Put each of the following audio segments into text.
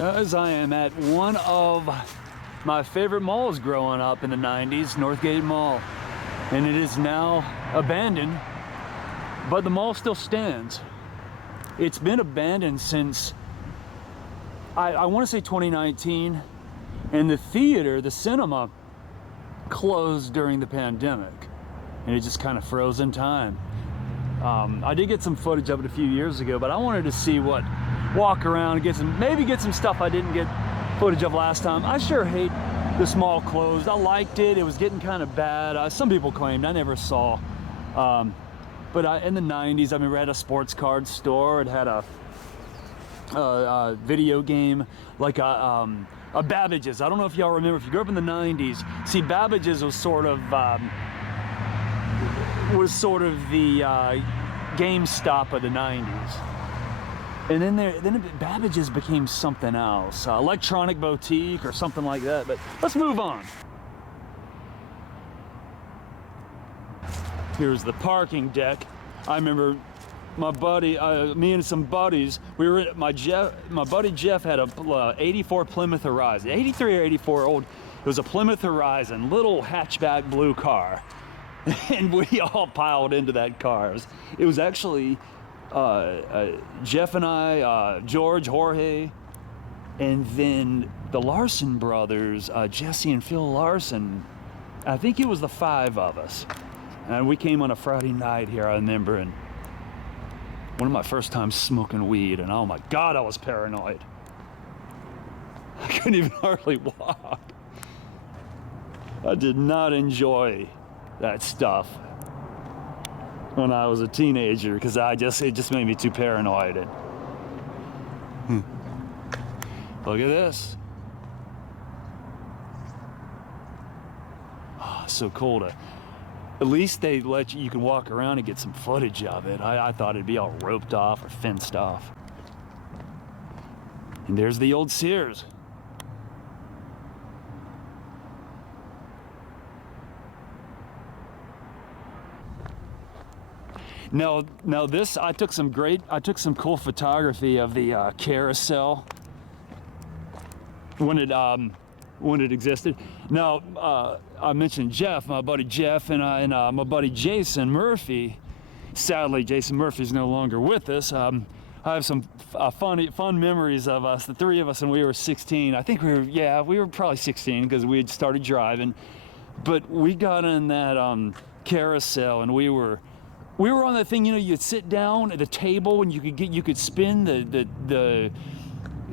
As I am at one of my favorite malls growing up in the 90s, Northgate Mall. And it is now abandoned, but the mall still stands. It's been abandoned since, I want to say 2019, and the theater, the cinema, closed during the pandemic. And it just kind of froze in time. I did get some footage of it a few years ago, but I wanted to see walk around and maybe get some stuff I didn't get footage of last time. I sure hate this mall closed. I liked it. It was getting kind of bad. Some people claimed, I never saw. But in the 90s, I remember it had a sports card store. It had a video game, like a Babbage's. I don't know if y'all remember, if you grew up in the 90s, see, Babbage's was sort of the GameStop of the 90s. And then Babbage's became something else, electronic boutique or something like that. But let's move on. Here's the parking deck. I remember my buddy, me and some buddies, we were at my buddy Jeff had a 84 Plymouth Horizon, 83 or 84 old. It was a Plymouth Horizon, little hatchback blue car. And we all piled into that car. It was actually Jeff and I, George, Jorge, and then the Larson brothers, Jesse and Phil Larson. I think it was the 5 of us. And we came on a Friday night here, I remember, and one of my first times smoking weed, and oh my God, I was paranoid. I couldn't even hardly walk. I did not enjoy that stuff when I was a teenager, because it just made me too paranoid. And look at this. Oh, so cool to, at least they let you can walk around and get some footage of it. I thought it'd be all roped off or fenced off. And there's the old Sears. Now this, I took some cool photography of the carousel when it existed. Now, I mentioned Jeff, my buddy Jeff, and my buddy Jason Murphy. Sadly, Jason Murphy's no longer with us. I have some fun memories of us, the 3 of us, when we were 16. I think we were probably 16 because we had started driving. But we got in that carousel, and we were on that thing, you know, you'd sit down at the table and you could spin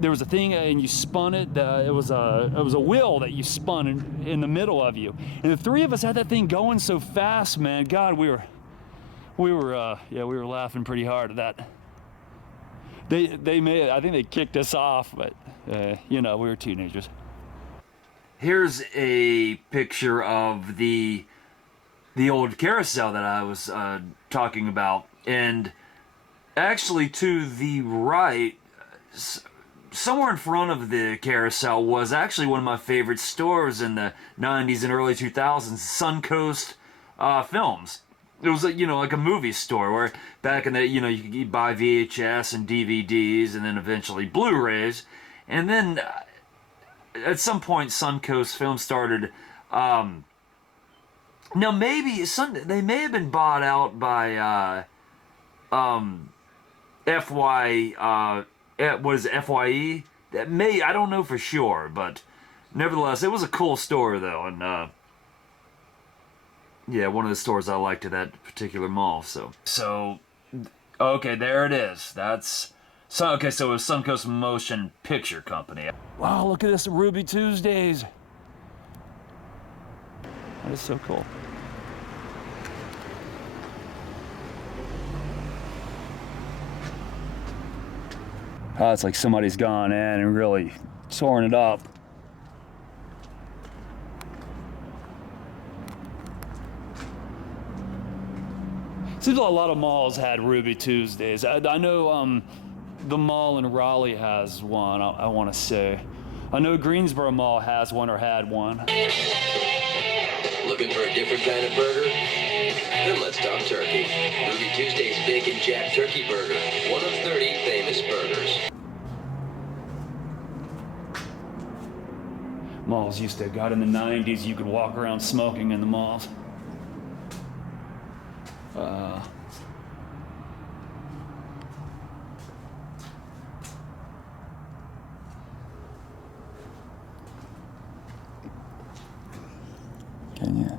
there was a thing and you spun it. It was a wheel that you spun in the middle of you. And the 3 of us had that thing going so fast, man. God, we were laughing pretty hard at that. I think they kicked us off, but you know, we were teenagers. Here's a picture of the old carousel that I was talking about, and actually to the right, somewhere in front of the carousel, was actually one of my favorite stores in the 90s and early 2000s, Suncoast Films. It was like a movie store where back in the, you could buy VHS and DVDs and then eventually Blu-rays, and then at some point Suncoast Films started. Now maybe they may have been bought out by FYE? I don't know for sure, but nevertheless, it was a cool store though, and yeah, one of the stores I liked at that particular mall. So okay, there it is. So it was Suncoast Motion Picture Company. Wow, look at this, Ruby Tuesdays. That is so cool. Oh, it's like somebody's gone in and really torn it up. Seems like a lot of malls had Ruby Tuesdays. I know the mall in Raleigh has one, I want to say. I know Greensboro Mall has one or had one. Looking for a different kind of burger? Then let's talk turkey. Ruby Tuesday's Bacon Jack Turkey Burger, one of 30 famous burgers. Malls used to, God, in the 90s, you could walk around smoking in the malls. Can you?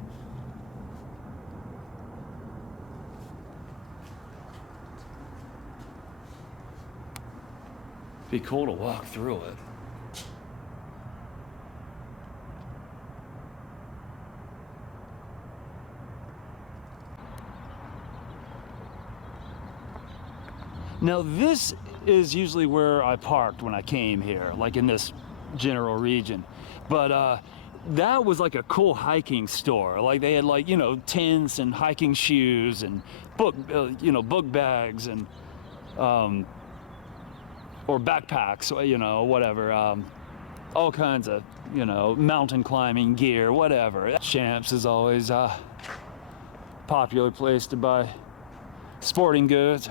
Be cool to walk through it. Now this is usually where I parked when I came here, like in this general region. But that was like a cool hiking store. Like they had like, you know, tents and hiking shoes and book bags and or backpacks, you know, whatever. All kinds of, you know, mountain climbing gear, whatever. Champs is always a popular place to buy sporting goods.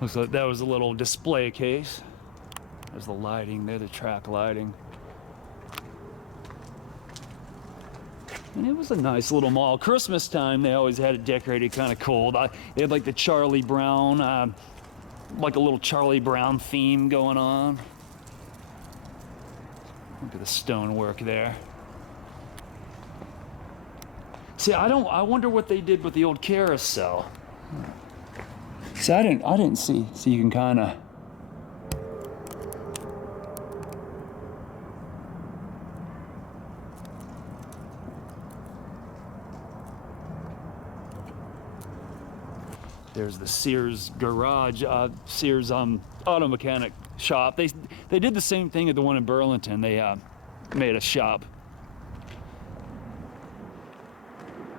Looks like that was a little display case. There's the lighting there, the track lighting. And it was a nice little mall. Christmas time, they always had it decorated kind of cool. They had like the Charlie Brown, like a little Charlie Brown theme going on. Look at the stonework there. See, I wonder what they did with the old carousel. See, I didn't see. So you can kind of. There's the Sears garage, Sears auto mechanic shop. They did the same thing at the one in Burlington. They made a shop.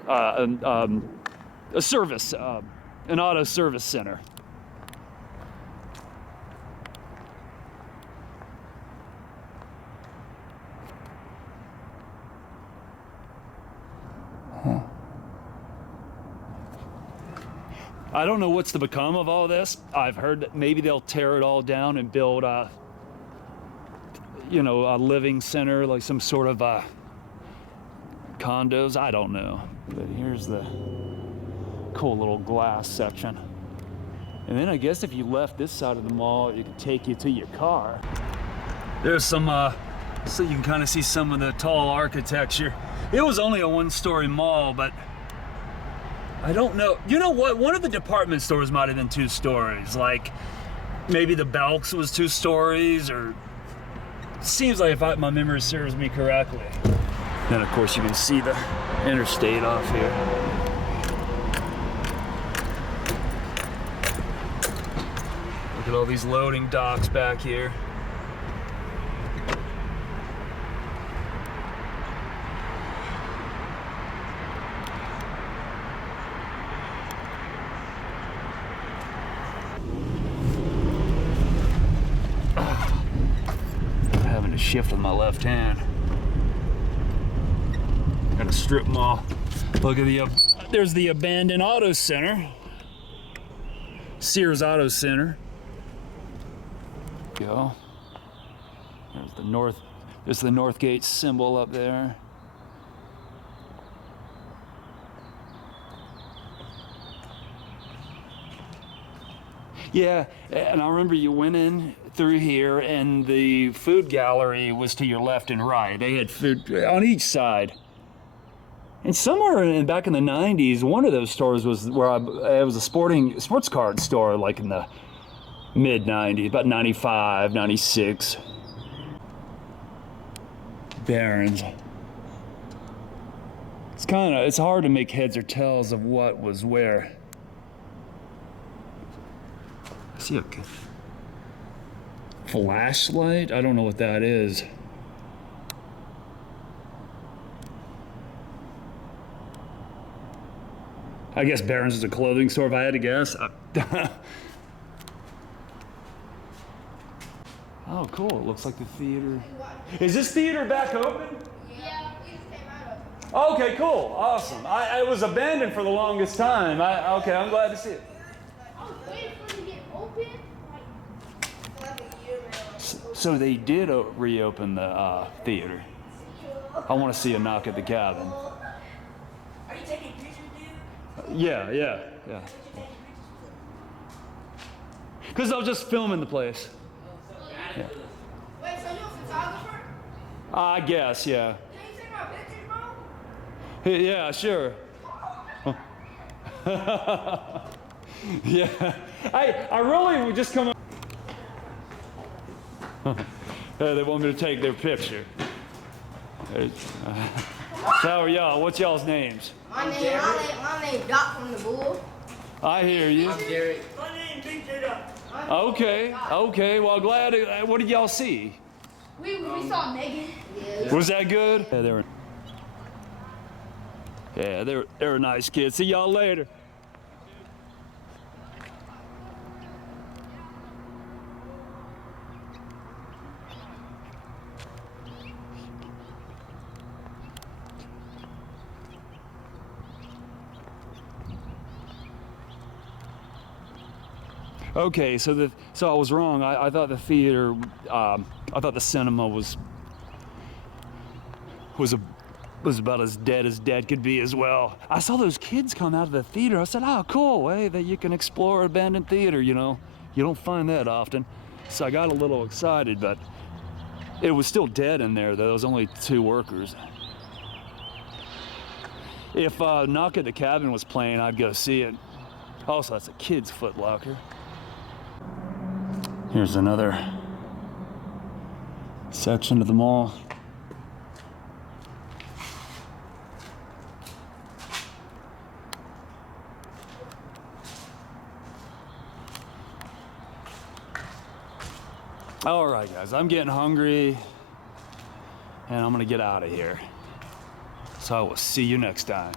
A service. An auto service center. Huh. I don't know what's to become of all this. I've heard that maybe they'll tear it all down and build a living center, like some sort of condos. I don't know. But here's the cool little glass section. And then I guess if you left this side of the mall, it could take you to your car. There's some, so you can kind of see some of the tall architecture. It was only a one-story mall, but I don't know. You know what? One of the department stores might have been 2 stories. Like maybe the Belks was 2 stories, or seems like, if my memory serves me correctly. Then of course you can see the interstate off here. Look at all these loading docks back here. I'm having to shift with my left hand. Got a strip mall. Look at there's the abandoned auto center. Sears Auto Center. Go. There's the Northgate symbol up there. Yeah, and I remember you went in through here and the food gallery was to your left and right. They had food on each side. And somewhere back in the 90s, one of those stores was where it was a sports card store, like in the mid 90s, about 95, 96. Barron's. It's hard to make heads or tails of what was where. I see a flashlight? I don't know what that is. I guess Barron's is a clothing store if I had to guess. Oh, cool. It looks like the theater. Is this theater back open? Yeah, we just came out of it. Okay, cool. Awesome. It was abandoned for the longest time. Okay, I'm glad to see it. was waiting for it to get open. Like a year now. So they did reopen the theater. I want to see a Knock at the Cabin. Are you taking pictures, dude? Yeah. What you taking pictures Because I was just filming the place. Yeah. Wait, so you're a photographer? I guess, yeah. Can you take my pictures, bro? Yeah, sure. Yeah. I really would just come up. Hey, they want me to take their picture. So how are y'all? What's y'all's names? My name Doc from the Bull. I hear you. Derek. My name Big J Dog. Okay. Well, glad. What did y'all see? We saw Megan. Yeah. Was that good? Yeah, they were nice kids. See y'all later. Okay, so I was wrong. I thought the theater, I thought the cinema was about as dead could be as well. I saw those kids come out of the theater. I said, "Oh, cool! Hey, that you can explore abandoned theater. You know, you don't find that often." So I got a little excited, but it was still dead in there. There was only 2 workers. If Knock at the Cabin was playing, I'd go see it. Also, that's a kid's Foot Locker. Here's another section of the mall. All right, guys, I'm getting hungry and I'm gonna get out of here. So I will see you next time.